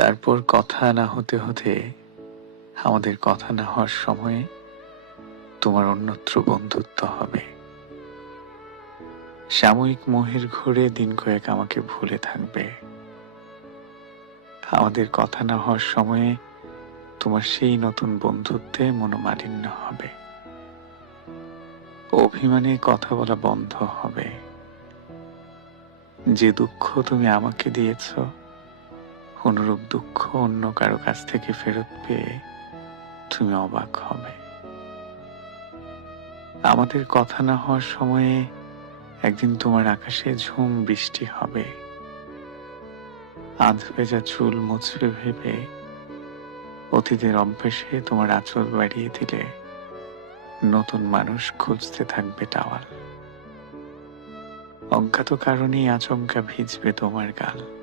তারপর কথা না হতে হতে আমাদের কথা না হওয়ার সময়ে তোমার অন্যত্র বন্ধুত্ব হবে। সাময়িক মোহের ঘোরে দিন কয়েক আমাকে ভুলে থাকবে। আমাদের কথা না হওয়ার সময়ে তোমার সেই নতুন বন্ধুত্বে মনোমালিন্য হবে। অভিমানে কথা বলা বন্ধ হবে। যে দুঃখ তুমি আমাকে দিয়েছ, অনুরূপ দুঃখ অন্য কারো কাছ থেকে ফেরত পেয়ে তুমি অবাক হবে। আমাদের কথা না হওয়ার সময়ে একদিন তোমার আকাশে ঝুম বৃষ্টি হবে। আধ ভেজা চুল মুছবে ভেবে অতীতের অভ্যেসে তোমার আঁচল বাড়িয়ে দিলে নতুন মানুষ খুঁজতে থাকবে টাওয়াল। অজ্ঞাত কারণেই আচমকা ভিজবে তোমার গাল।